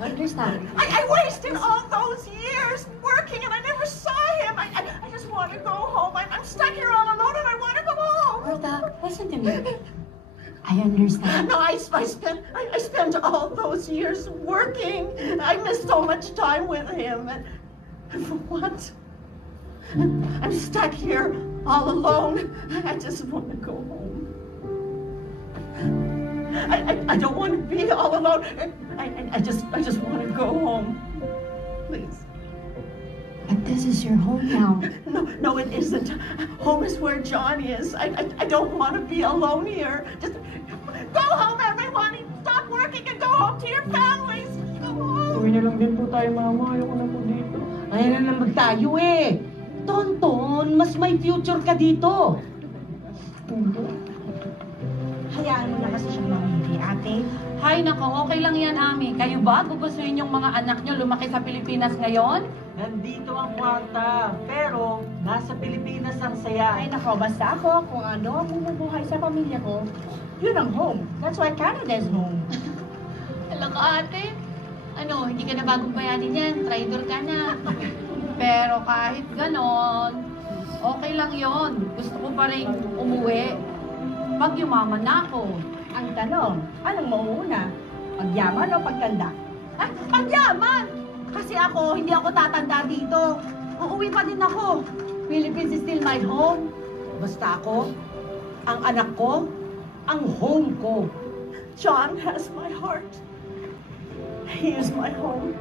I understand. I wasted all those years working and I never saw him. I just want to go home. I'm stuck here all alone and I want to go home. Martha, listen to me. I understand. No, I spent all those years working. I missed so much time with him. And for what? I'm stuck here all alone. I just want to go home. I don't want to be all alone. I just want to go home. Please. But this is your home now. No, it isn't. Home is where John is. I don't want to be alone here. Just go home, everyone. Stop working and go home to your families. Go home. Uwi na lang din po tayo, Mama. Ayoko na po dito. Ayan na naman tayo eh. Tonton, mas may future ka dito. Hayaan mo na kasi siyang mamili, ate. Hay nako, okay lang yan, Ami. Kayo ba gugustuhin yung mga anak nyo lumaki sa Pilipinas ngayon? Nandito ang kwarta, pero nasa Pilipinas ang saya. Ay nako, basta ako kung ano ang bumubuhay sa pamilya ko, yun ang home. That's why Canada is home. Hala ka, ate. Ano, hindi ka na bagong bayanin yan. Traitor ka na. Pero kahit ganon, okay lang yon. Gusto ko pa rin umuwi pag yumaman na ako. Ang tanong, anong mauuna? Pagyaman o pagtanda? Ah, pagyaman! Kasi ako, hindi ako tatanda dito. Uuwi pa din ako. Philippines is still my home. Basta ako, ang anak ko, ang home ko. John has my heart. He is my home.